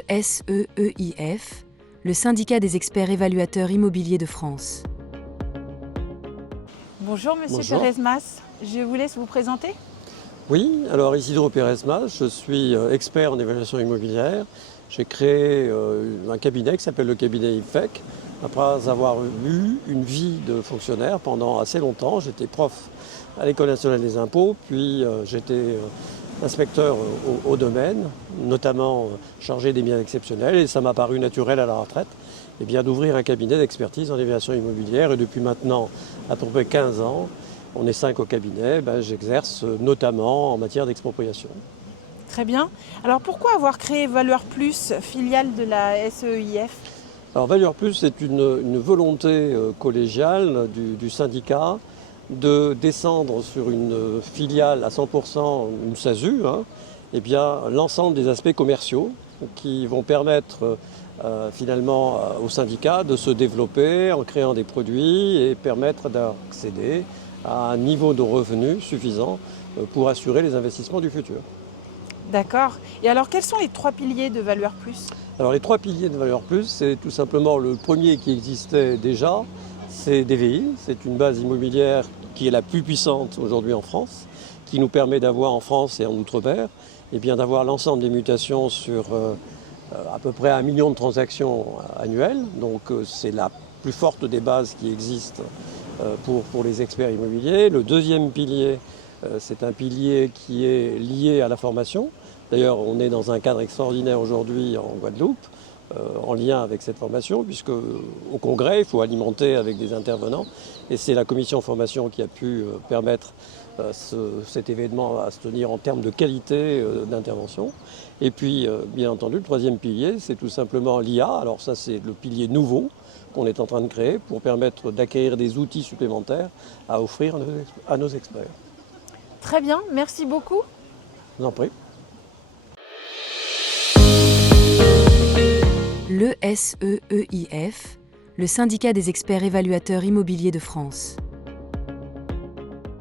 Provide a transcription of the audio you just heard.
Le SEEIF, le syndicat des experts évaluateurs immobiliers de France. Bonjour Monsieur Bonjour. Pérez-Mas, je vous laisse vous présenter. Oui, alors Isidro Pérez-Mas, je suis expert en évaluation immobilière. J'ai créé un cabinet qui s'appelle le cabinet IFEC. Après avoir eu une vie de fonctionnaire pendant assez longtemps, j'étais prof à l'École nationale des impôts, puis j'étais inspecteur au domaine, notamment chargé des biens exceptionnels, et ça m'a paru naturel à la retraite d'ouvrir un cabinet d'expertise en évaluation immobilière. Et depuis maintenant à peu près 15 ans, on est 5 au cabinet, j'exerce notamment en matière d'expropriation. Très bien. Alors pourquoi avoir créé Valueur Plus, filiale de la SEIF? Alors Valueur Plus, c'est une volonté collégiale du syndicat de descendre sur une filiale à 100%, une SASU, l'ensemble des aspects commerciaux qui vont permettre finalement au syndicat de se développer en créant des produits et permettre d'accéder à un niveau de revenus suffisant pour assurer les investissements du futur. D'accord. Et alors quels sont les 3 piliers de Valueur Plus? Alors les 3 piliers de Valueur Plus, c'est tout simplement le premier qui existait déjà, c'est DVI. C'est une base immobilière qui est la plus puissante aujourd'hui en France, qui nous permet d'avoir en France et en Outre-mer, d'avoir l'ensemble des mutations sur à peu près 1 million de transactions annuelles. Donc c'est la plus forte des bases qui existent pour les experts immobiliers. Le deuxième pilier, c'est un pilier qui est lié à la formation. D'ailleurs, on est dans un cadre extraordinaire aujourd'hui en Guadeloupe, en lien avec cette formation, puisque au Congrès, il faut alimenter avec des intervenants. Et c'est la commission formation qui a pu permettre cet événement à se tenir en termes de qualité d'intervention. Et puis, bien entendu, le troisième pilier, c'est tout simplement l'IA. Alors ça, c'est le pilier nouveau qu'on est en train de créer pour permettre d'acquérir des outils supplémentaires à offrir à nos experts. Très bien, merci beaucoup. Je vous en prie. Le SEEIF, le syndicat des experts évaluateurs immobiliers de France.